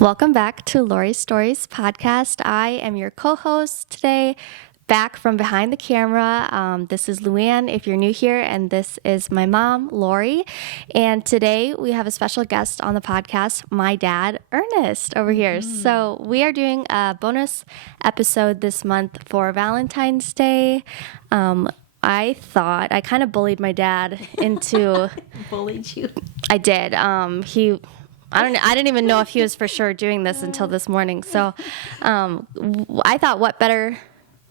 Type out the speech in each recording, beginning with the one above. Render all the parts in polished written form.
Welcome back to Laurie's Stories podcast. I am your co-host today, back from behind the camera. This is Luanne, if you're new here, and this is my mom, Laurie. And today we have a special guest on the podcast, my dad, Ernest, over here. So we are doing a bonus episode this month for Valentine's Day. I kind of bullied my dad into... Bullied you? I did. I didn't even know if he was for sure doing this until this morning. So I thought, what better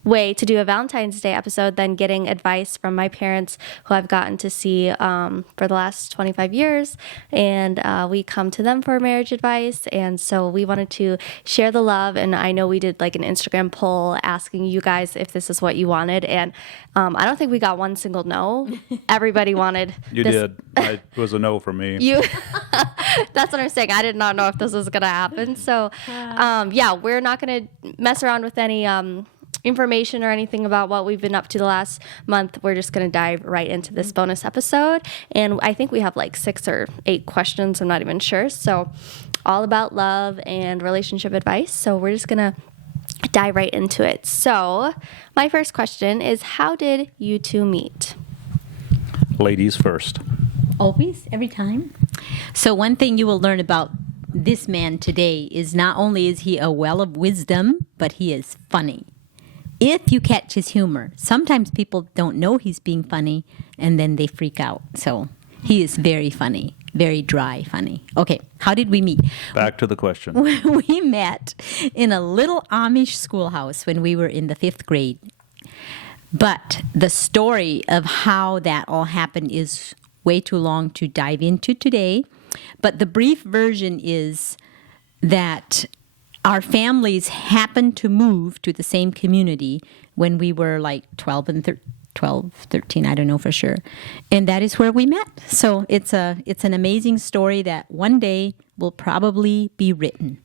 way to do a Valentine's Day episode than getting advice from my parents, who I've gotten to see for the last 25 years. And we come to them for marriage advice. And so we wanted to share the love. And I know we did like an Instagram poll asking you guys if this is what you wanted. And I don't think we got one single no. Everybody wanted You this. did. It was a no from me. That's what I'm saying. I did not know if this was going to happen. So, we're not going to mess around with any information or anything about what we've been up to the last month. We're just going to dive right into this bonus episode. And I think we have like 6 or 8 questions. I'm not even sure. So, all about love and relationship advice. So, we're just going to dive right into it. So, my first question is, how did you two meet? Ladies first. Always, every time. So one thing you will learn about this man today is not only is he a well of wisdom, but he is funny. If you catch his humor, sometimes people don't know he's being funny, and then they freak out. So he is very funny, very dry funny. Okay, how did we meet? Back to the question. We met in a little Amish schoolhouse when we were in the 5th grade. But the story of how that all happened is way too long to dive into today. But the brief version is that our families happened to move to the same community when we were like 13, I don't know for sure. And that is where we met. So it's an amazing story that one day will probably be written.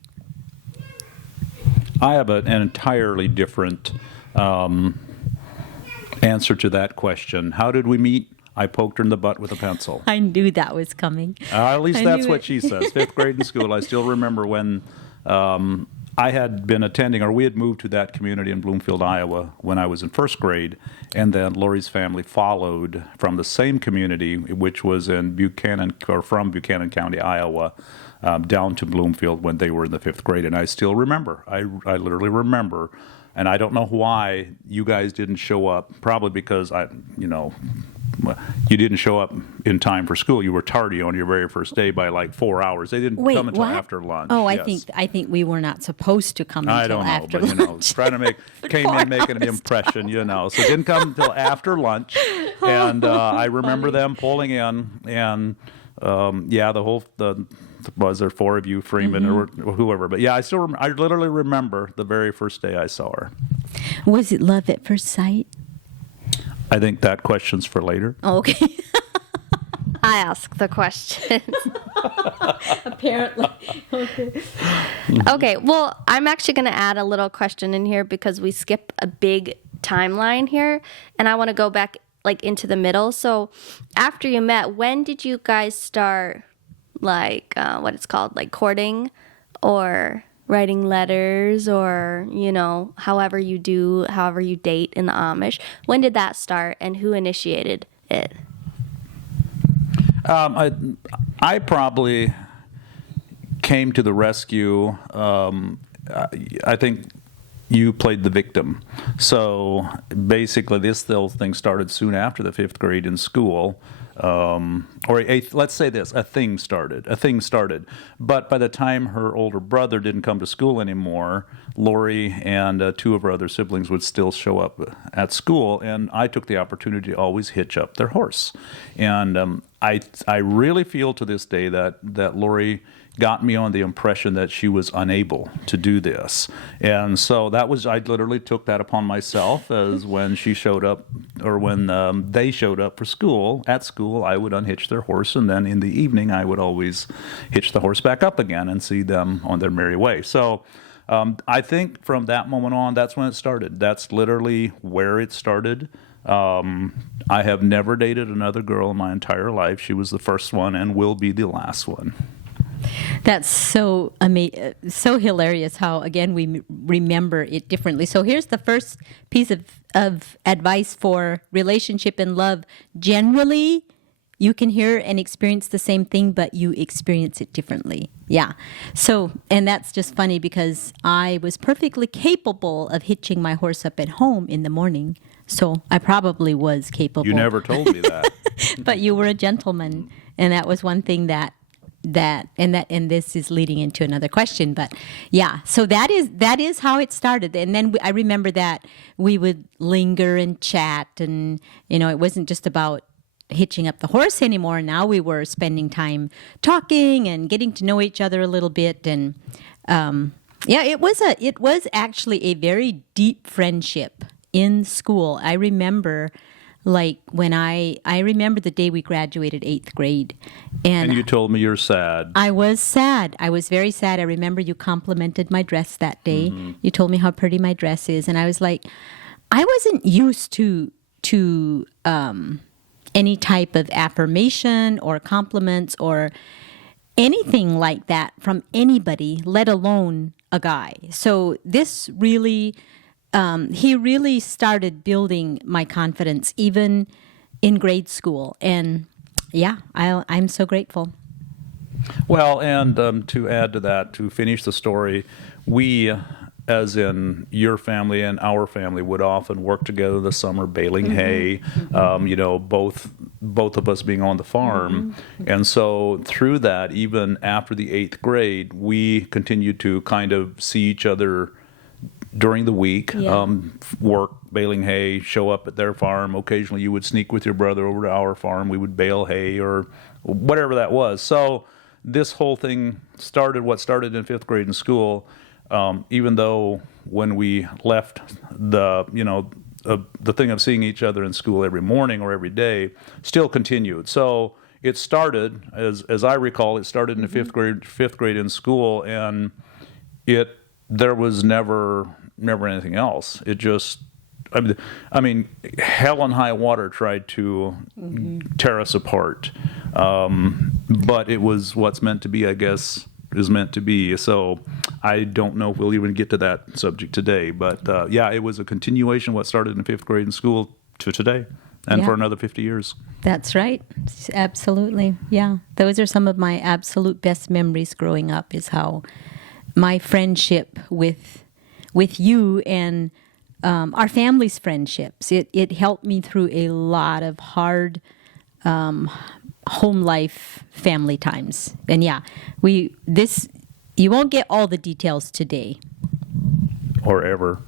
I have an entirely different answer to that question. How did we meet? I poked her in the butt with a pencil. I knew that was coming. At least that's what she says. 5th grade in school. I still remember when I had been attending, or we had moved to that community in Bloomfield, Iowa, when I was in 1st grade, and then Laurie's family followed from the same community, which was in from Buchanan County, Iowa, down to Bloomfield when they were in the 5th grade. And I still remember. I literally remember. And I don't know why you guys didn't show up. Probably because you didn't show up in time for school. You were tardy on your very first day by like 4 hours. They didn't come until after lunch. Oh, yes. I think we were not supposed to come until after lunch. I don't know, but trying to came in making an impression, So it didn't come until after lunch. And I remember them pulling in, and was there 4 of you, Freeman or whoever? But yeah, I literally remember the very first day I saw her. Was it love at first sight? I think that question's for later. Oh, okay. I ask the questions. Apparently. Okay. Okay, well, I'm actually going to add a little question in here because we skip a big timeline here, and I want to go back like into the middle. So after you met, when did you guys start like what it's called, like courting or writing letters, or however you date in the Amish? When did that start, and who initiated it? I probably came to the rescue. I think you played the victim. So basically, this whole thing started soon after the 5th grade in school. Let's say this, a thing started. But by the time her older brother didn't come to school anymore, Laurie and 2 of her other siblings would still show up at school, and I took the opportunity to always hitch up their horse. And I really feel to this day that Laurie got me on the impression that she was unable to do this. And so I literally took that upon myself, as when she showed up, or when they showed up at school, I would unhitch their horse, and then in the evening I would always hitch the horse back up again and see them on their merry way. So I think from that moment on, that's when it started. That's literally where it started. I have never dated another girl in my entire life. She was the first one and will be the last one. That's so hilarious how, again, we remember it differently. So here's the first piece of advice for relationship and love. Generally, you can hear and experience the same thing, but you experience it differently. Yeah. So, and that's just funny because I was perfectly capable of hitching my horse up at home in the morning. So I probably was capable. You never told me that. But you were a gentleman. And that was one thing and this is leading into another question, but yeah, so that is how it started. And then I remember that we would linger and chat, and it wasn't just about hitching up the horse anymore. Now we were spending time talking and getting to know each other a little bit, and it was actually a very deep friendship in school. I remember. Like when I remember the day we graduated 8th grade. And you told me you're sad. I was sad. I was very sad. I remember you complimented my dress that day. Mm-hmm. You told me how pretty my dress is. And I was like, I wasn't used to any type of affirmation or compliments or anything like that from anybody, let alone a guy. So this really... he really started building my confidence even in grade school. And yeah, I'm so grateful. Well, and to add to that, to finish the story, we, as in your family and our family, would often work together this summer baling hay, both of us being on the farm. And so through that, even after the 8th grade, we continued to kind of see each other during the week, work, baling hay, show up at their farm. Occasionally you would sneak with your brother over to our farm. We would bale hay or whatever that was. So this whole thing started in 5th grade in school, even though when we left the thing of seeing each other in school every morning or every day still continued. So it started, as I recall, it started in the 5th grade in school, and there was never anything else. It just, I mean, hell and high water tried to tear us apart. But it was what's meant to be, I guess, is meant to be. So I don't know if we'll even get to that subject today. But it was a continuation of what started in 5th grade in school to today, and for another 50 years. That's right. Absolutely. Yeah. Those are some of my absolute best memories growing up, is how my friendship with you and our family's friendships, it helped me through a lot of hard home life family times. And you won't get all the details today. Or ever.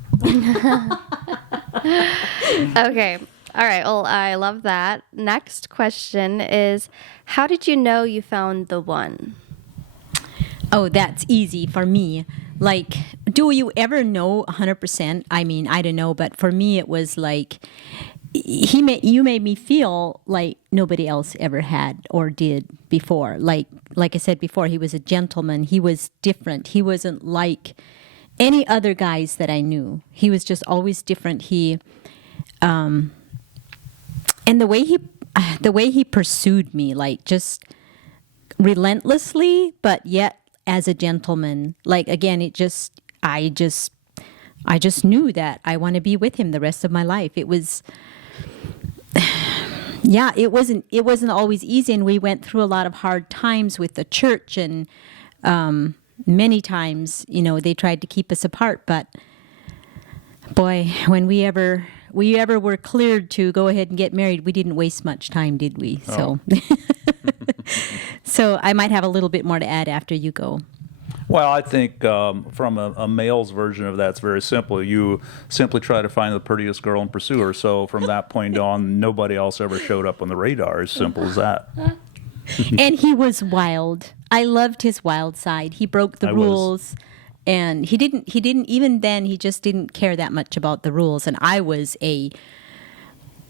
Okay. All right. Well, I love that. Next question is, how did you know you found the one? Oh, that's easy for me. Like, do you ever know 100%? I mean, I don't know, but for me, it was like, you made me feel like nobody else ever had or did before. Like I said before, he was a gentleman. He was different. He wasn't like any other guys that I knew. He was just always different. And the way he pursued me, like just relentlessly, but yet as a gentleman. Like, again, I just knew that I want to be with him the rest of my life. It was, it wasn't always easy, and we went through a lot of hard times with the church, and many times, they tried to keep us apart. But boy, when we ever were cleared to go ahead and get married, we didn't waste much time, did we? Oh. So I might have a little bit more to add after you go. Well, I think from a male's version of that, it's very simple. You simply try to find the prettiest girl and pursue her. So from that point on, nobody else ever showed up on the radar. As simple as that. And he was wild. I loved his wild side. He broke the rules. And he didn't even then, he just didn't care that much about the rules. And I was a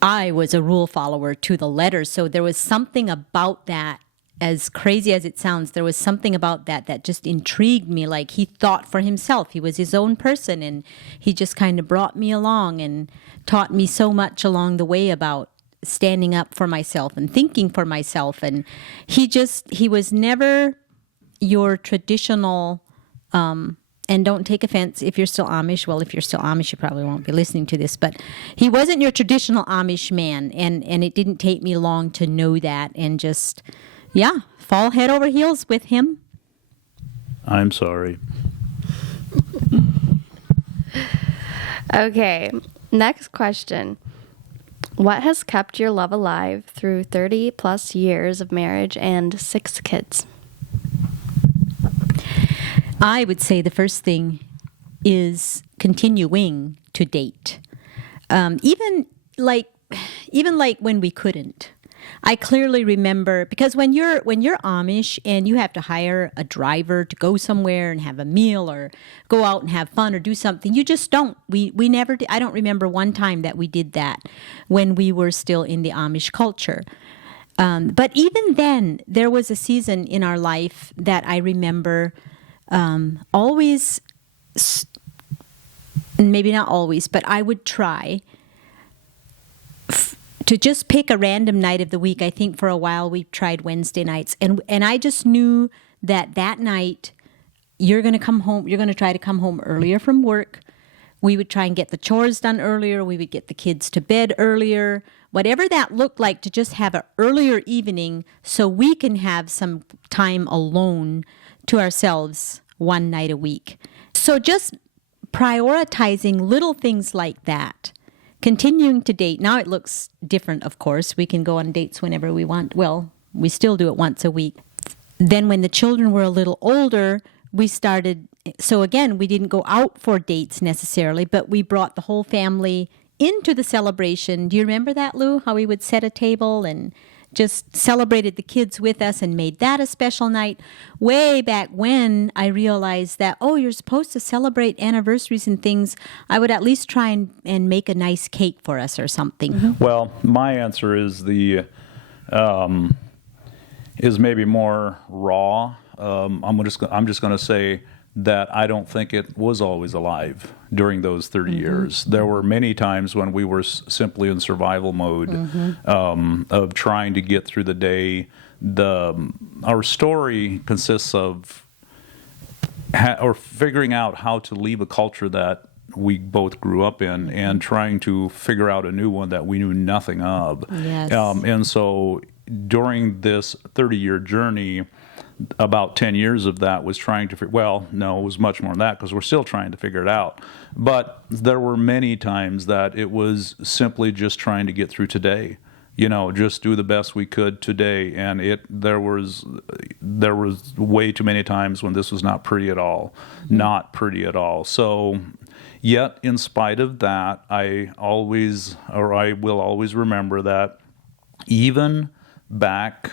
rule follower to the letter. So there was something about that, as crazy as it sounds, there was something about that just intrigued me. Like, he thought for himself. He was his own person, and he just kind of brought me along and taught me so much along the way about standing up for myself and thinking for myself. And he was never your traditional, and don't take offense if you're still Amish. Well, if you're still Amish, you probably won't be listening to this, but he wasn't your traditional Amish man. And it didn't take me long to know that and just, fall head over heels with him. I'm sorry. Okay, next question. What has kept your love alive through 30 plus years of marriage and 6 kids? I would say the first thing is continuing to date. Even like when we couldn't. I clearly remember, because when you're Amish and you have to hire a driver to go somewhere and have a meal or go out and have fun or do something, you just don't. We never did. I don't remember one time that we did that when we were still in the Amish culture. But even then, there was a season in our life that I remember always, maybe not always, but I would try to just pick a random night of the week. I think for a while we tried Wednesday nights, and I just knew that night you're going to come home. You're going to try to come home earlier from work. We would try and get the chores done earlier. We would get the kids to bed earlier. Whatever that looked like, to just have an earlier evening so we can have some time alone to ourselves one night a week. So just prioritizing little things like that. Continuing to date. Now it looks different, of course. We can go on dates whenever we want. Well, we still do it once a week. Then when the children were a little older, we started, so again, we didn't go out for dates necessarily, but we brought the whole family into the celebration. Do you remember that, Lou? How we would set a table and just celebrated the kids with us and made that a special night. Way back when I realized that, you're supposed to celebrate anniversaries and things, I would at least try and make a nice cake for us or something. Mm-hmm. Well, my answer is is maybe more raw. I'm just going to say that I don't think it was always alive during those 30 years. There were many times when we were simply in survival mode of trying to get through the day. Our story consists of figuring out how to leave a culture that we both grew up in and trying to figure out a new one that we knew nothing of. Yes. And so during this 30-year journey, about 10 years of that was trying to it was much more than that because we're still trying to figure it out. But there were many times that it was simply just trying to get through today. Just do the best we could today. And there was way too many times when this was not pretty at all. Not pretty at all. So yet, in spite of that, I will always remember that even back,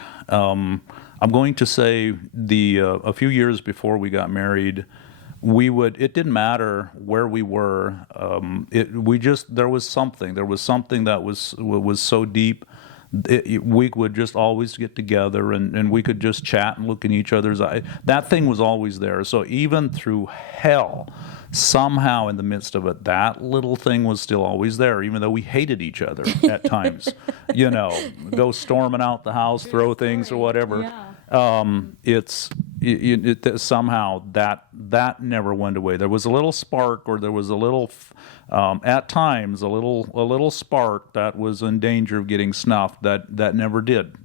I'm going to say a few years before we got married, it didn't matter where we were. There was something that was so deep. We would just always get together and we could just chat and look in each other's eyes. That thing was always there. So even through hell, somehow in the midst of it, that little thing was still always there, even though we hated each other at times. Go storming out the house, throw things or whatever. Yeah. Somehow that never went away. There was a little spark, or there was a little, at times, a little spark that was in danger of getting snuffed. That never did.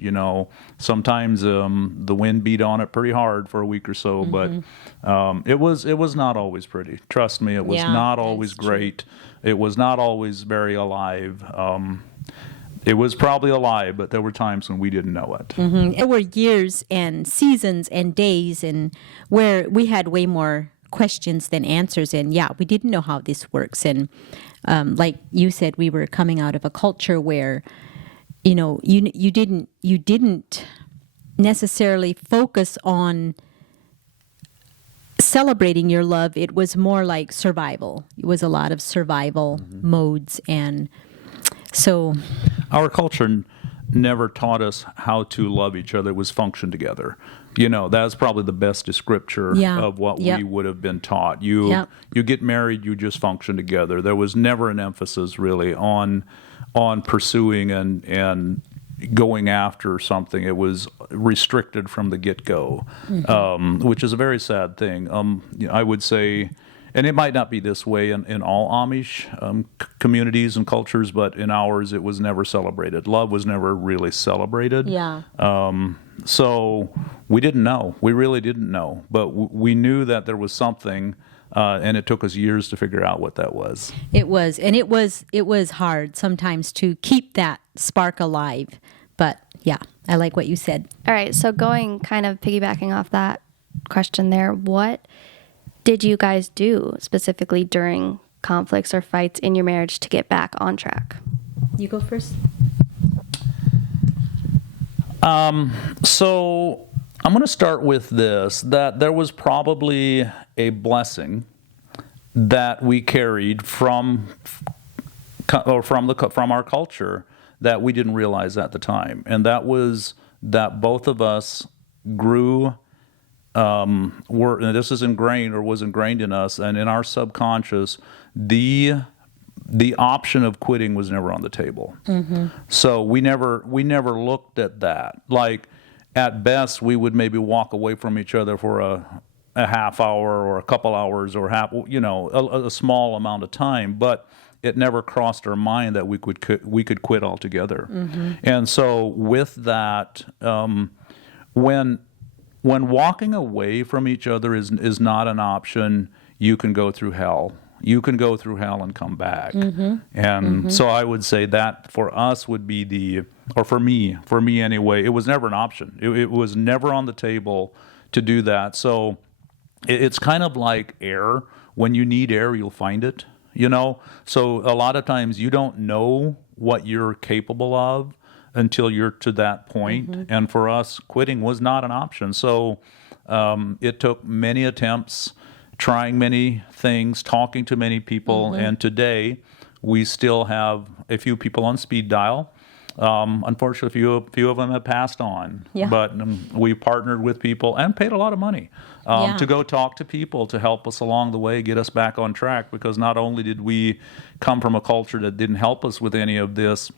Sometimes the wind beat on it pretty hard for a week or so, but it was not always pretty. Trust me, it was not always great. True. It was not always very alive. It was probably alive, but there were times when we didn't know it. Mm-hmm. There were years and seasons and days and where we had way more questions than answers. And we didn't know how this works. And like you said, we were coming out of a culture where, you didn't necessarily focus on celebrating your love. It was more like survival. It was a lot of survival modes. And so our culture never taught us how to love each other. It was function together. That's probably the best descriptor of what we would have been taught. You get married, you just function together. There was never an emphasis really on pursuing and going after something. It was restricted from the get-go, which is a very sad thing. I would say, and it might not be this way in all Amish communities and cultures, but in ours, it was never celebrated. Love was never really celebrated. Yeah. So we didn't know. We really didn't know. But we knew that there was something, and it took us years to figure out what that was. It was, and it was hard sometimes to keep that spark alive. But yeah, I like what you said. All right, so going kind of piggybacking off that question there, what did you guys do specifically during conflicts or fights in your marriage to get back on track? You go first. So I'm going to start with this, that there was probably a blessing that we carried from our culture that we didn't realize at the time. And that was that both of us grew, and this is ingrained or was ingrained in us and in our subconscious, the option of quitting was never on the table. Mm-hmm. So we never looked at that. Like, at best, we would maybe walk away from each other for a half hour or a couple hours or a small amount of time, but it never crossed our mind that we could quit altogether. Mm-hmm. And so with that, when walking away from each other is not an option, you can go through hell. You can go through hell and come back. Mm-hmm. And so I would say that for us would be for me anyway, it was never an option. It was never on the table to do that. So it's kind of like air. When you need air, you'll find it, So a lot of times you don't know what you're capable of until you're to that point. Mm-hmm. And for us, quitting was not an option. So it took many attempts, trying many things, talking to many people, mm-hmm. and today we still have a few people on speed dial. Unfortunately, a few of them have passed on, but we partnered with people and paid a lot of money to go talk to people to help us along the way, get us back on track, because not only did we come from a culture that didn't help us with any of this,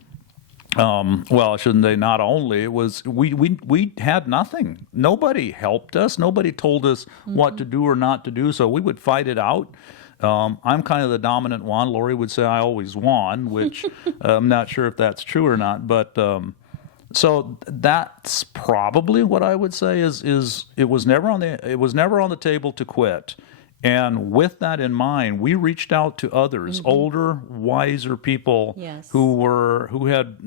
I shouldn't say not only, it was we had nothing. Nobody helped us. Nobody told us mm-hmm. what to do or not to do, so we would fight it out. I'm kind of the dominant one. Laurie would say I always won, which I'm not sure if that's true or not. But so that's probably what I would say is it was never on the table to quit. And with that in mind, we reached out to others, mm-hmm. older, wiser people who had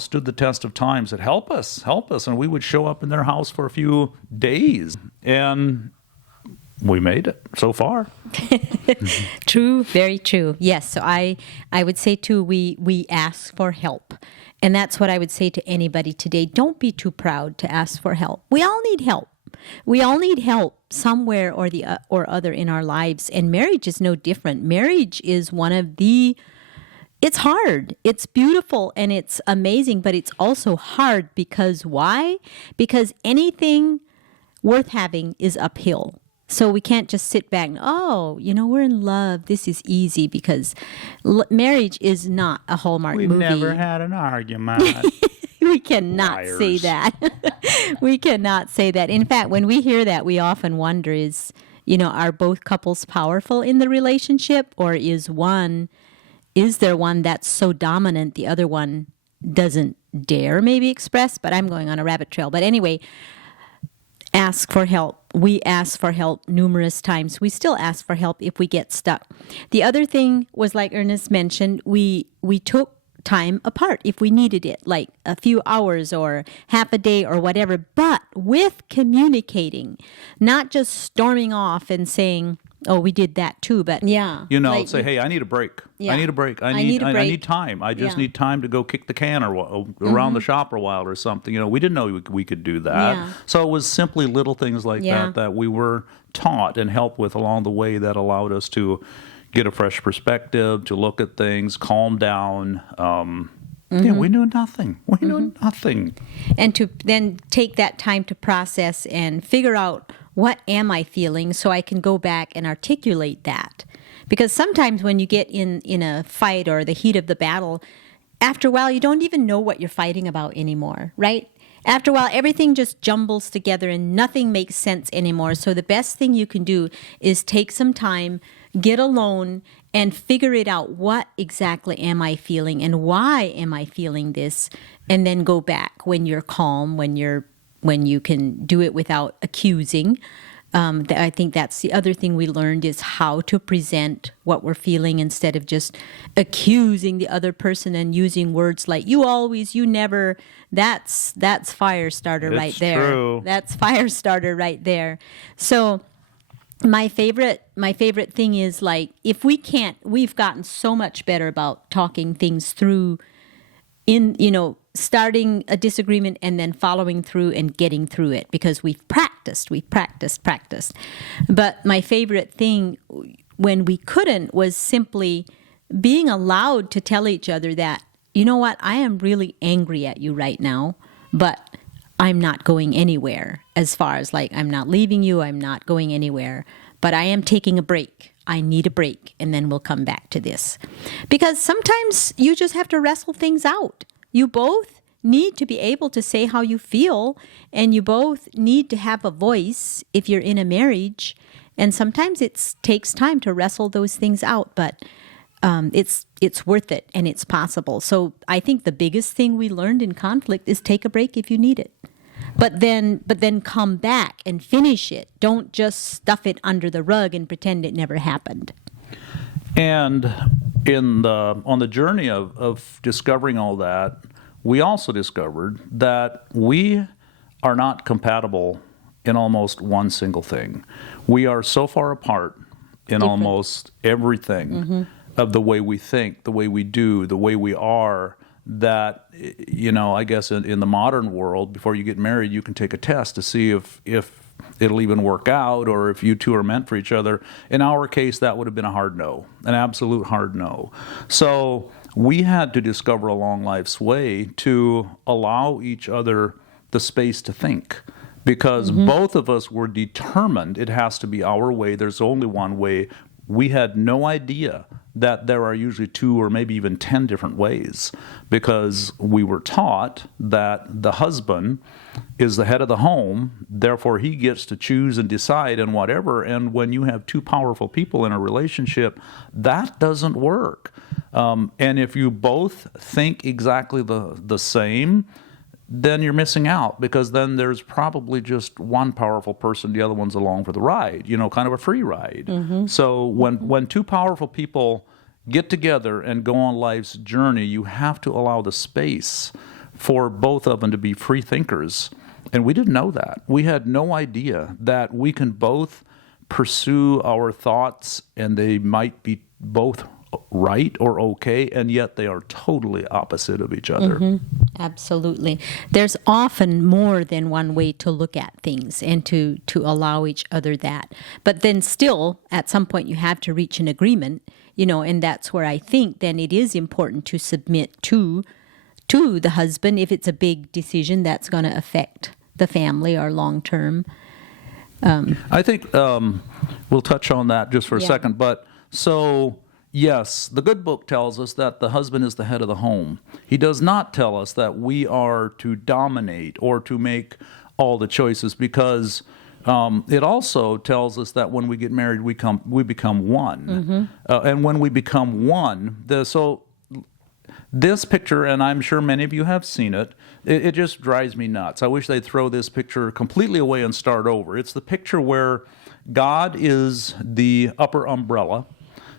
stood the test of time, said, help us, and we would show up in their house for a few days, and we made it so far. True, very true. Yes, so I would say too, we ask for help. And that's what I would say to anybody today. Don't be too proud to ask for help. We all need help. We all need help somewhere or other in our lives. And marriage is no different. Marriage is it's hard. It's beautiful and it's amazing, but it's also hard because why? Because anything worth having is uphill. So we can't just sit back and, we're in love. This is easy, because marriage is not a Hallmark movie. We never had an argument. We cannot say that. We cannot say that. In fact, when we hear that, we often wonder are both couples powerful in the relationship, or is there one that's so dominant the other one doesn't dare maybe express? But I'm going on a rabbit trail. But anyway, ask for help. We ask for help numerous times. We still ask for help if we get stuck. The other thing was, like Ernest mentioned, we took time apart if we needed it, like a few hours or half a day or whatever, but with communicating, not just storming off and saying, oh, we did that too, but say, hey, I need a break. Yeah. I need a break. I need time. I just need time to go kick the can or around mm-hmm. the shop for a while or something. We didn't know we could do that. Yeah. So it was simply little things like that we were taught and helped with along the way that allowed us to get a fresh perspective, to look at things, calm down. Mm-hmm. We knew nothing. We knew nothing. And to then take that time to process and figure out, what am I feeling, so I can go back and articulate that. Because sometimes when you get in a fight or the heat of the battle, after a while, you don't even know what you're fighting about anymore, right? After a while, everything just jumbles together and nothing makes sense anymore. So the best thing you can do is take some time, get alone, and figure it out. What exactly am I feeling and why am I feeling this? And then go back when you're calm, when you can do it without accusing. I think that's the other thing we learned is how to present what we're feeling instead of just accusing the other person and using words like "you always," "you never." That's fire starter right there. True. That's fire starter right there. So my favorite thing is like if we've gotten so much better about talking things through starting a disagreement and then following through and getting through it because we've practiced. But my favorite thing when we couldn't was simply being allowed to tell each other that, you know what, I am really angry at you right now, but I'm not going anywhere as far as like I'm not leaving you, I'm not going anywhere, but I am taking a break. I need a break, and then we'll come back to this. Because sometimes you just have to wrestle things out. You both need to be able to say how you feel, and you both need to have a voice if you're in a marriage. And sometimes it takes time to wrestle those things out, but it's worth it, and it's possible. So I think the biggest thing we learned in conflict is take a break if you need it. But then come back and finish it. Don't just stuff it under the rug and pretend it never happened. And on the journey of discovering all that, we also discovered that we are not compatible in almost one single thing. We are so far apart in almost everything of the way we think, the way we do, the way we are, that, I guess in the modern world, before you get married, you can take a test to see if it'll even work out or if you two are meant for each other. In our case, that would have been a hard no, an absolute hard no. So we had to discover along life's way to allow each other the space to think, because both of us were determined it has to be our way. There's only one way. We had no idea that there are usually 2 or maybe even 10 different ways, because we were taught that the husband is the head of the home, therefore he gets to choose and decide and whatever. And when you have 2 powerful people in a relationship, that doesn't work. And if you both think exactly the same, then you're missing out, because then there's probably just one powerful person, the other one's along for the ride, kind of a free ride. So when 2 powerful people get together and go on life's journey, you have to allow the space for both of them to be free thinkers. And we didn't know that. We had no idea that we can both pursue our thoughts and they might be both right or okay, and yet they are totally opposite of each other. Absolutely. There's often more than one way to look at things and to allow each other that. But then still, at some point, you have to reach an agreement, and that's where I think then it is important to submit to the husband if it's a big decision that's going to affect the family or long term. I think we'll touch on that just for a second. But so, yes, the good book tells us that the husband is the head of the home. He does not tell us that we are to dominate or to make all the choices, because it also tells us that when we get married, we become one. And when we become one, so this picture, and I'm sure many of you have seen it, it just drives me nuts. I wish they'd throw this picture completely away and start over. It's the picture where God is the upper umbrella,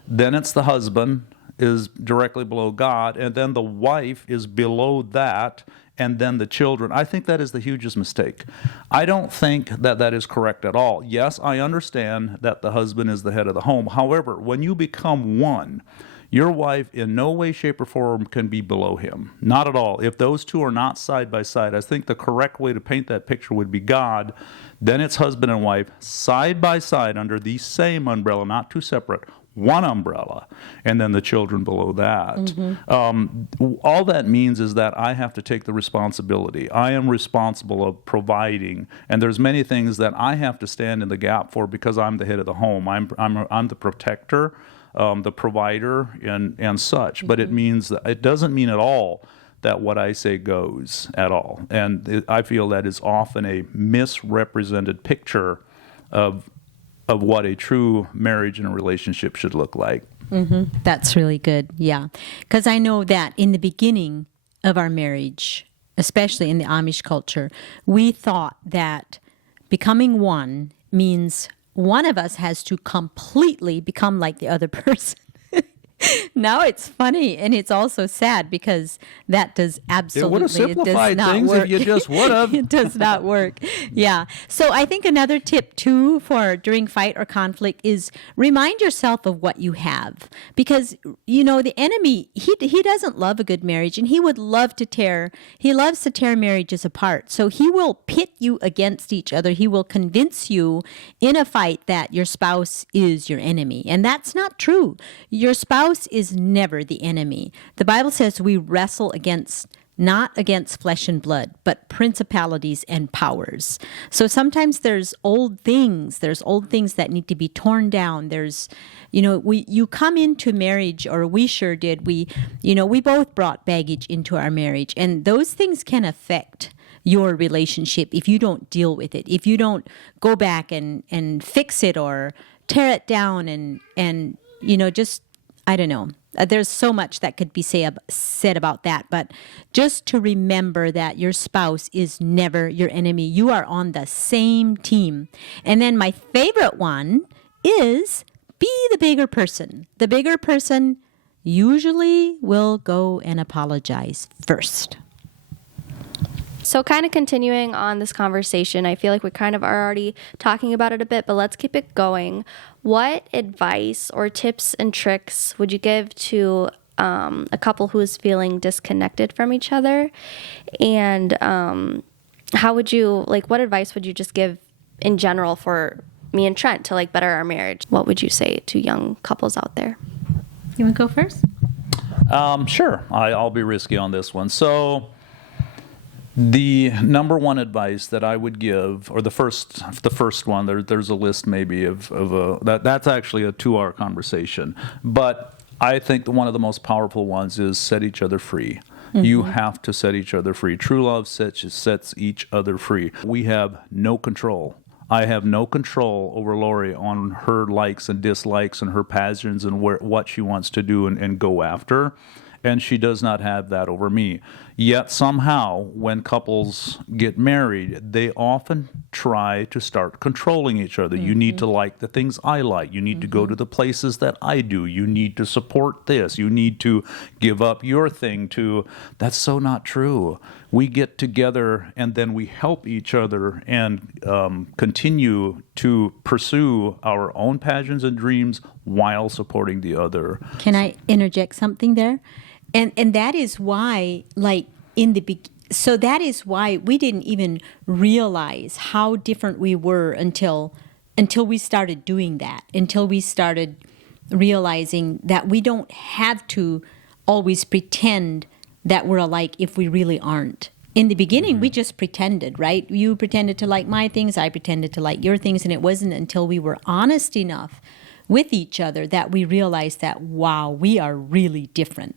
then it's the husband is directly below God, and then the wife is below that, and then the children. I think that is the hugest mistake. I don't think that is correct at all. Yes, I understand that the husband is the head of the home. However, when you become one, your wife in no way, shape, or form can be below him. Not at all. If those two are not side by side, I think the correct way to paint that picture would be God, then it's husband and wife side by side under the same umbrella, not 2 separate, one umbrella, and then the children below that. All that means is that I have to take the responsibility. I am responsible of providing, and there's many things that I have to stand in the gap for because I'm the head of the home. I'm the protector. the provider and such. But it means that it doesn't mean at all that what I say goes at all. And I feel that is often a misrepresented picture of what a true marriage and a relationship should look like. That's really good. Yeah. Because I know that in the beginning of our marriage, especially in the Amish culture, we thought that becoming one means one of us has to completely become like the other person. Now it's funny, and it's also sad because that does absolutely, It would have simplified things work. if you just would have. It does not work. Yeah. So I think another tip too for during fight or conflict is remind yourself of what you have, because the enemy he doesn't love a good marriage, and he loves to tear marriages apart. So he will pit you against each other. He will convince you in a fight that your spouse is your enemy, and that's not true. Your spouse is never the enemy. The Bible says we wrestle not against flesh and blood, but principalities and powers. So sometimes there's old things that need to be torn down. There's, you come into marriage, or we sure did. We both brought baggage into our marriage, and those things can affect your relationship if you don't deal with it, if you don't go back and fix it or tear it down and just, I don't know. There's so much that could be said about that, but just to remember that your spouse is never your enemy. You are on the same team. And then my favorite one is be the bigger person. The bigger person usually will go and apologize first. So kind of continuing on this conversation, I feel like we kind of are already talking about it a bit, but let's keep it going. What advice or tips and tricks would you give to a couple who is feeling disconnected from each other? And what advice would you just give in general for me and Trent to better our marriage? What would you say to young couples out there? You want to go first? Sure. I'll be risky on this one. So the number one advice that I would give, or the first one, there's a list maybe that's actually a 2-hour conversation. But I think one of the most powerful ones is set each other free. You have to set each other free. True love sets each other free. We have no control. I have no control over Laurie on her likes and dislikes and her passions and what she wants to do and go after. And she does not have that over me. Yet somehow, when couples get married, they often try to start controlling each other. You need to like the things I like. You need to go to the places that I do. You need to support this. You need to give up your thing to. That's so not true. We get together and then we help each other and continue to pursue our own passions and dreams while supporting the other. Can I interject something there? And that is why, that is why we didn't even realize how different we were until we started doing that, until we started realizing that we don't have to always pretend that we're alike if we really aren't. In the beginning, we just pretended, right? You pretended to like my things, I pretended to like your things, and it wasn't until we were honest enough with each other that we realized that, wow, we are really different.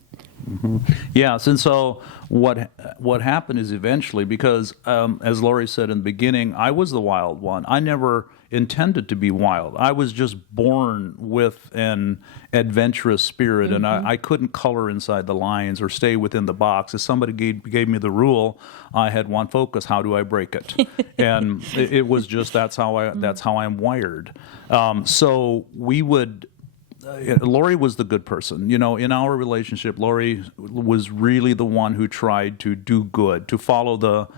Yes, and so what happened is eventually, because as Laurie said in the beginning, I was the wild one. I never intended to be wild. I was just born with an adventurous spirit, and I couldn't color inside the lines or stay within the box. If somebody gave me the rule, I had one focus: how do I break it? And it was just that's how I'm wired. So we would. Laurie was the good person. In our relationship, Laurie was really the one who tried to do good, to follow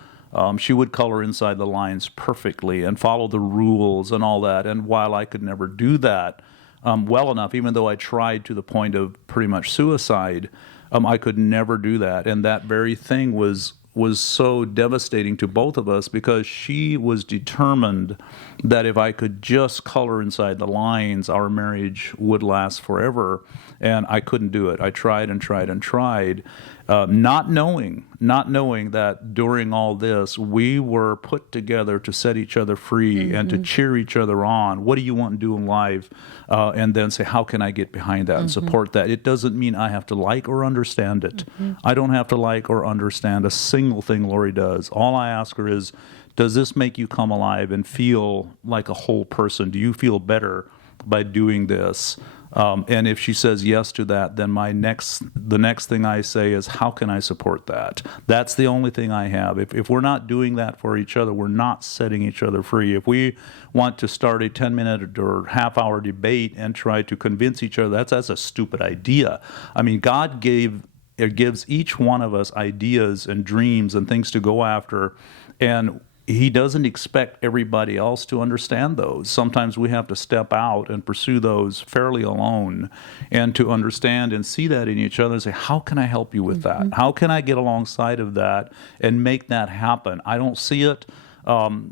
she would color inside the lines perfectly and follow the rules and all that. And while I could never do that well enough, even though I tried to the point of pretty much suicide, I could never do that. And that very thing was so devastating to both of us, because she was determined that if I could just color inside the lines, our marriage would last forever. And I couldn't do it. I tried and tried and tried. not knowing that during all this we were put together to set each other free and to cheer each other on. What do you want to do in life? And then say, how can I get behind that and support that? It doesn't mean I have to like or understand it. I don't have to like or understand a single thing Laurie does. All I ask her is, does this make you come alive and feel like a whole person? Do you feel better by doing this? And if she says yes to that, then the next thing I say is, how can I support that? That's the only thing I have. If we're not doing that for each other, we're not setting each other free. If we want to start a 10-minute or half-hour debate and try to convince each other, that's a stupid idea. I mean, God gives each one of us ideas and dreams and things to go after, and He doesn't expect everybody else to understand those. Sometimes we have to step out and pursue those fairly alone, and to understand and see that in each other and say, how can I help you with that? How can I get alongside of that and make that happen? I don't see it.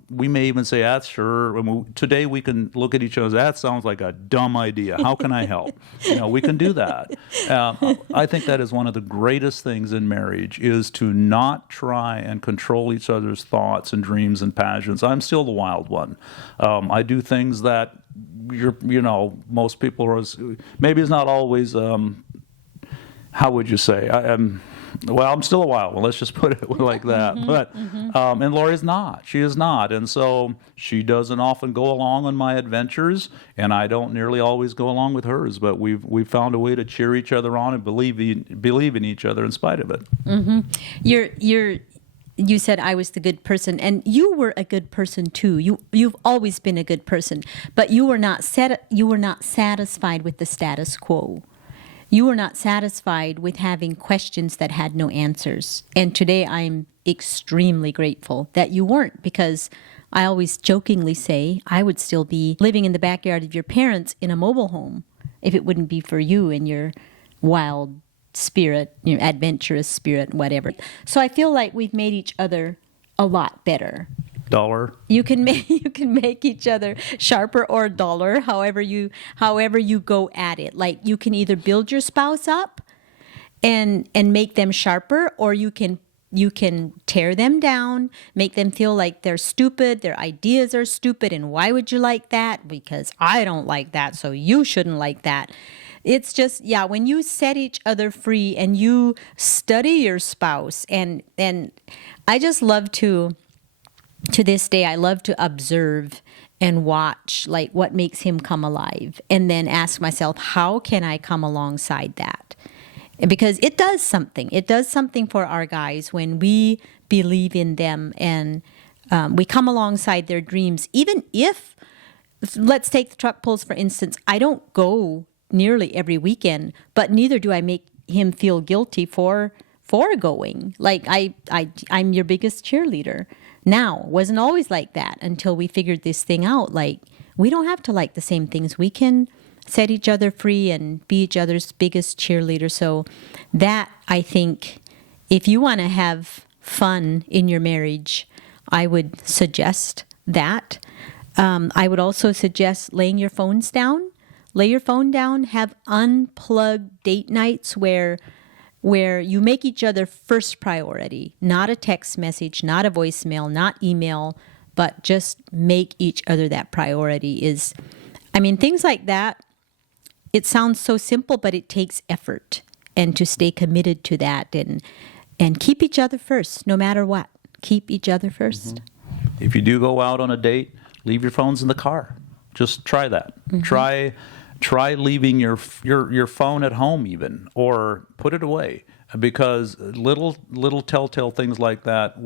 We may even say, that's sure. Today we can look at each other, that sounds like a dumb idea. How can I help? We can do that. I think that is one of the greatest things in marriage, is to not try and control each other's thoughts and dreams and passions. I'm still the wild one. I do things that most people are, maybe it's not always, how would you say? I'm still a wild one. Let's just put it like that. But and Laurie's not. She is not, and so she doesn't often go along on my adventures, and I don't nearly always go along with hers. But we've found a way to cheer each other on and believe in each other in spite of it. You said I was the good person, and you were a good person too. You've always been a good person, but you were not satisfied with the status quo. You were not satisfied with having questions that had no answers. And today I'm extremely grateful that you weren't, because I always jokingly say I would still be living in the backyard of your parents in a mobile home if it wouldn't be for you and your wild spirit, your adventurous spirit, whatever. So I feel like we've made each other a lot better. Dollar. You can make each other sharper or duller, however you go at it. Like, you can either build your spouse up and make them sharper, or you can tear them down, make them feel like they're stupid, their ideas are stupid, and why would you like that? Because I don't like that, so you shouldn't like that. It's just, when you set each other free and you study your spouse, and I just love to this day, I love to observe and watch, like, what makes him come alive, and then ask myself, how can I come alongside that? Because it does something. It does something for our guys when we believe in them and we come alongside their dreams. Even if, let's take the truck pulls, for instance, I don't go nearly every weekend, but neither do I make him feel guilty for going. Like, I'm your biggest cheerleader. Now, wasn't always like that until we figured this thing out. Like, we don't have to like the same things. We can set each other free and be each other's biggest cheerleader. So that, I think, if you want to have fun in your marriage, I would suggest that. I would also suggest laying your phones down. Lay your phone down. Have unplugged date nights where you make each other first priority, not a text message, not a voicemail, not email, but just make each other that priority. Things like that, it sounds so simple, but it takes effort, and to stay committed to that and keep each other first, no matter what. Keep each other first. If you do go out on a date, leave your phones in the car. Just try that. Try leaving your phone at home even, or put it away, because little telltale things like that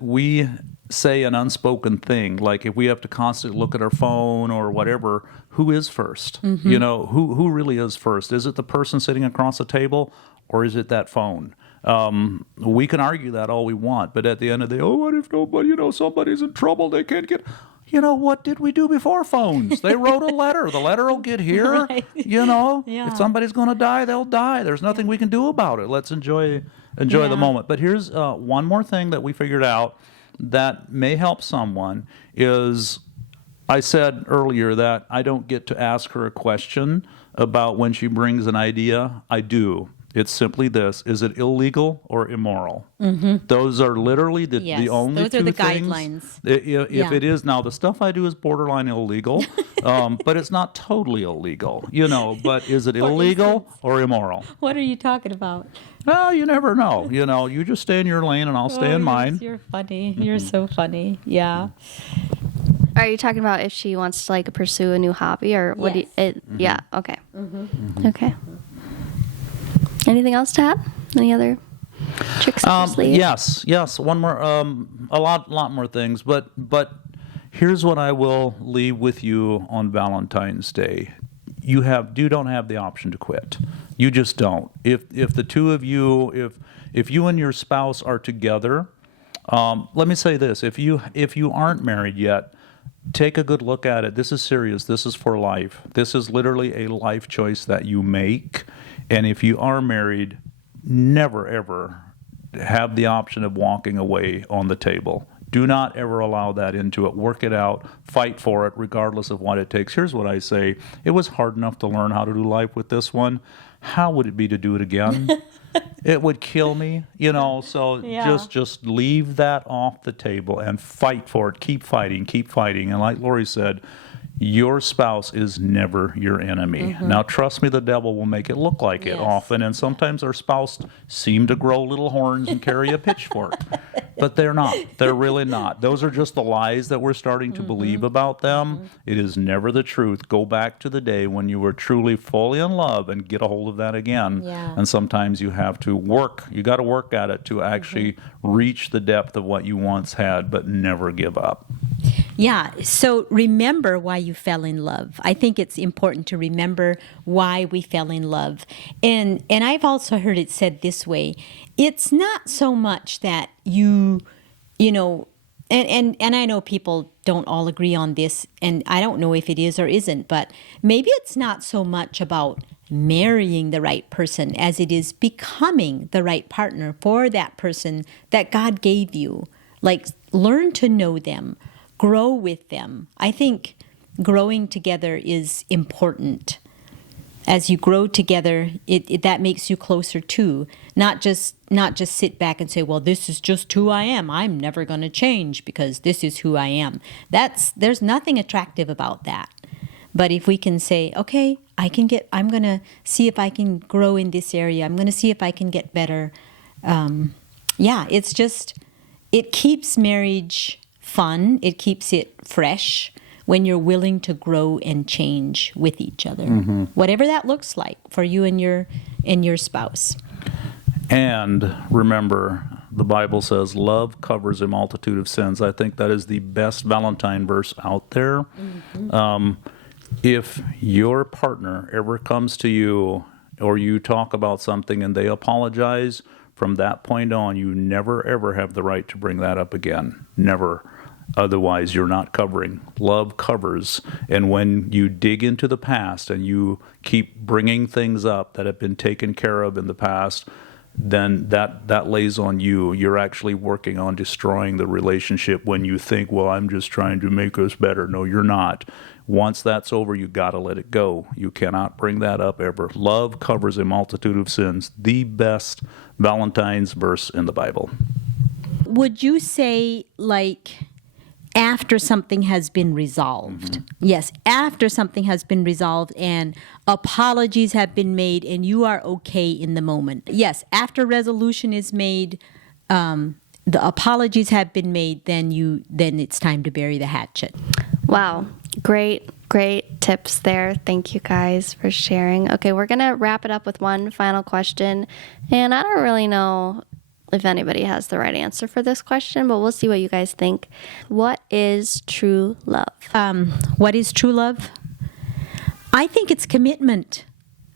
we say an unspoken thing. Like, if we have to constantly look at our phone or whatever, who is first? Who really is first? Is it the person sitting across the table, or is it that phone? We can argue that all we want, but at the end of the day, what if nobody, somebody's in trouble, they can't get... what did we do before phones? They wrote a letter. The letter will get here. Right. If somebody's going to die, they'll die. There's nothing we can do about it. Let's enjoy the moment. But here's one more thing that we figured out that may help someone is I said earlier that I don't get to ask her a question about when she brings an idea. I do. It's simply this: is it illegal or immoral? Those are literally the Yes, only those are two the things. guidelines. If it is now, the stuff I do is borderline illegal, but it's not totally illegal, But is it illegal or immoral? What are you talking about? Well, you never know. You just stay in your lane and I'll stay in mine. You're funny. You're so funny. Yeah. Are you talking about if she wants to like pursue a new hobby or what? Yes. Yeah. Okay. Okay. Anything else to add? Any other tricks up your sleeve? Yes. One more, a lot more things, but here's what I will leave with you on Valentine's Day. You don't have the option to quit. You just don't. If the two of you, if you and your spouse are together, let me say this: if you aren't married yet, take a good look at it. This is serious. This is for life. This is literally a life choice that you make. And if you are married, never, ever have the option of walking away on the table. Do not ever allow that into it. Work it out. Fight for it, regardless of what it takes. Here's what I say. It was hard enough to learn how to do life with this one. How would it be to do it again? It would kill me, so just leave that off the table and fight for it. Keep fighting. And like Laurie said, your spouse is never your enemy. Now, trust me, the devil will make it look like it often, and sometimes our spouse seem to grow little horns and carry a pitchfork. But they're not. They're really not. Those are just the lies that we're starting to believe about them. It is never the truth. Go back to the day when you were truly fully in love and get a hold of that again. Yeah. And sometimes you have to work. You got to work at it to actually reach the depth of what you once had, but never give up. Yeah. So remember why you fell in love. I think it's important to remember why we fell in love. And I've also heard it said this way. It's not so much that you know, and I know people don't all agree on this, and I don't know if it is or isn't, but maybe it's not so much about marrying the right person as it is becoming the right partner for that person that God gave you. Like, learn to know them. Grow with them. I think growing together is important. As you grow together, that makes you closer too. Not just sit back and say, well, this is just who I am. I'm never going to change because this is who I am. There's nothing attractive about that. But if we can say, okay, I'm going to see if I can grow in this area. I'm going to see if I can get better. It keeps marriage fun. It keeps it fresh when you're willing to grow and change with each other, whatever that looks like for you and your spouse. And remember, the Bible says love covers a multitude of sins. I think that is the best Valentine verse out there. If your partner ever comes to you or you talk about something and they apologize, from that point on, you never, ever have the right to bring that up again. Never. Otherwise, you're not covering. Love covers. And when you dig into the past and you keep bringing things up that have been taken care of in the past, then that lays on you. You're actually working on destroying the relationship when you think, well, I'm just trying to make us better. No, you're not. Once that's over, you got to let it go. You cannot bring that up ever. Love covers a multitude of sins. The best Valentine's verse in the Bible. Would you say, like, after something has been resolved? Yes, after something has been resolved and apologies have been made and you are okay in the moment. Yes, after resolution is made, the apologies have been made, then it's time to bury the hatchet. Wow. Great tips there. Thank you guys for sharing. Okay, we're going to wrap it up with one final question. And I don't really know if anybody has the right answer for this question, but we'll see what you guys think. What is true love? What is true love? I think it's commitment.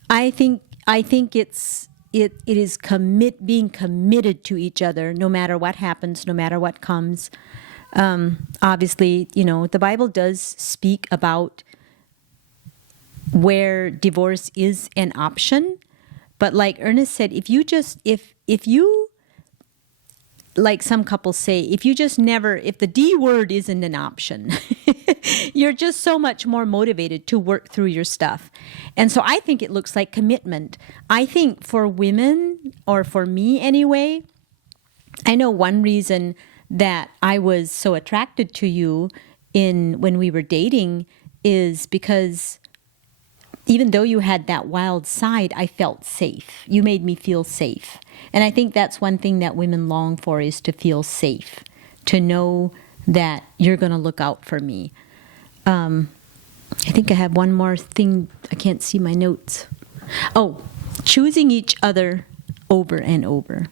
I think it is being committed to each other, no matter what happens, no matter what comes. Obviously, the Bible does speak about where divorce is an option, but like Ernest said, if you like some couples say, if the D word isn't an option, you're just so much more motivated to work through your stuff. And so I think it looks like commitment. I think for women, or for me anyway, I know one reason that I was so attracted to you when we were dating is because even though you had that wild side, I felt safe. You made me feel safe. And I think that's one thing that women long for, is to feel safe, to know that you're going to look out for me. I think I have one more thing. I can't see my notes. Oh, choosing each other over and over.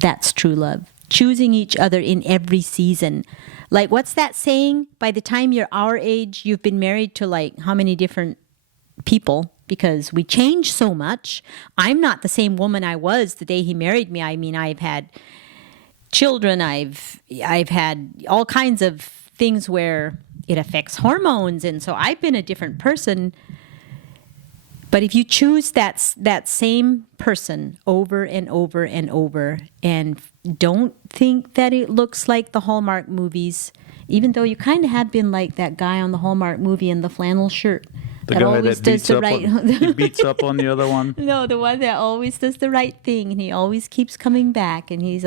That's true love. Choosing each other in every season. Like, what's that saying? By the time you're our age, you've been married to like how many different people, because we change so much. I'm not the same woman I was the day he married me. I mean, I've had children. I've had all kinds of things where it affects hormones, and so I've been a different person. But if you choose that same person over and over and over, and don't think that it looks like the Hallmark movies, even though you kind of have been like that guy on the Hallmark movie in the flannel shirt. The guy that beats up on the other one? No, the one that always does the right thing, and he always keeps coming back, and he's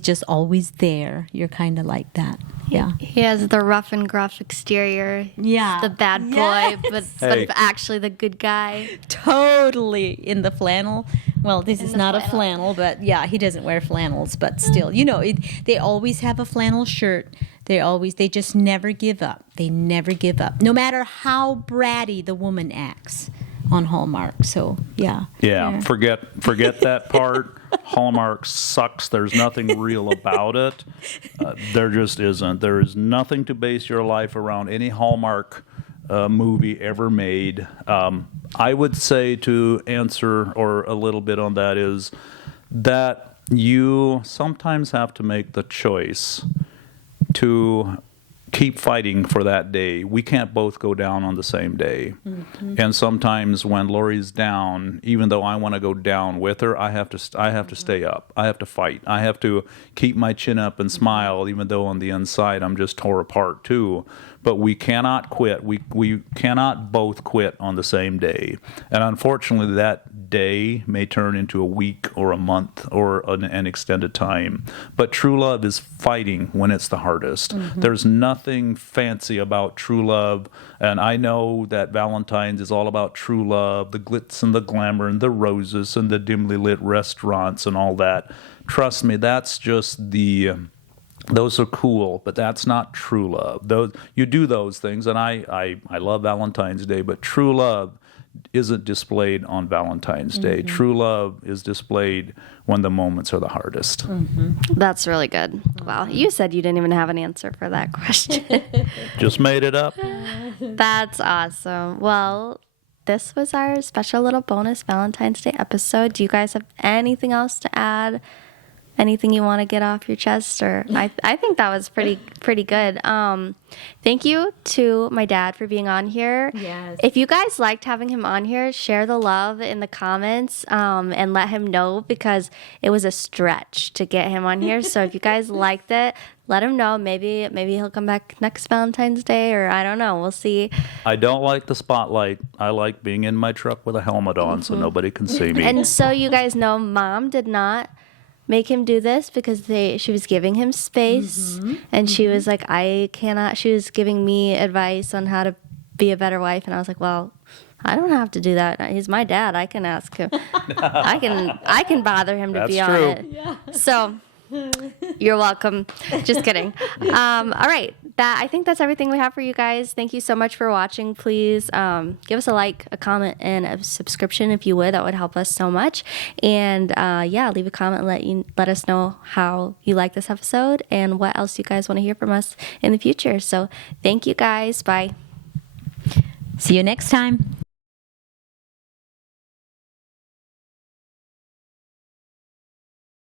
just always there. You're kind of like that. Yeah. He has the rough and gruff exterior. Yeah. He's the bad boy, but actually the good guy. Totally. In the flannel. Well, this is not a flannel, but yeah, he doesn't wear flannels, but still, they always have a flannel shirt. They just never give up. They never give up, no matter how bratty the woman acts on Hallmark. So, yeah. Yeah, forget that part. Hallmark sucks. There's nothing real about it. There just isn't. There is nothing to base your life around any Hallmark movie ever made. I would say, to answer or a little bit on that, is that you sometimes have to make the choice to keep fighting for that day. We can't both go down on the same day. Mm-hmm. And sometimes when Laurie's down, even though I want to go down with her, I have to stay up. I have to fight. I have to keep my chin up and smile, even though on the inside I'm just tore apart too. But we cannot quit. We cannot both quit on the same day. And unfortunately, that day may turn into a week or a month or an extended time. But true love is fighting when it's the hardest. Mm-hmm. There's nothing fancy about true love. And I know that Valentine's is all about true love, the glitz and the glamour and the roses and the dimly lit restaurants and all that. Trust me, that's just those are cool, but that's not true love. You do those things, and I love Valentine's Day, but true love isn't displayed on Valentine's Day. Mm-hmm. True love is displayed when the moments are the hardest. Mm-hmm. That's really good. Wow, you said you didn't even have an answer for that question. Just made it up. That's awesome. Well, this was our special little bonus Valentine's Day episode. Do you guys have anything else to add? Anything you want to get off your chest? Or I think that was pretty good. Thank you to my dad for being on here. Yes. If you guys liked having him on here, share the love in the comments and let him know, because it was a stretch to get him on here. So if you guys liked it, let him know. Maybe he'll come back next Valentine's Day, or I don't know. We'll see. I don't like the spotlight. I like being in my truck with a helmet on so nobody can see me. And so you guys know, Mom did not make him do this because she was giving him space, and she was like, I cannot. She was giving me advice on how to be a better wife, and I was like, well, I don't have to do that. He's my dad. I can ask him. I can bother him to be on it. Yeah. So you're welcome. Just kidding. All right. I think that's everything we have for you guys. Thank you so much for watching. Please give us a like, a comment, and a subscription if you would. That would help us so much. And leave a comment and let us know how you like this episode and what else you guys want to hear from us in the future. So thank you guys. Bye. See you next time.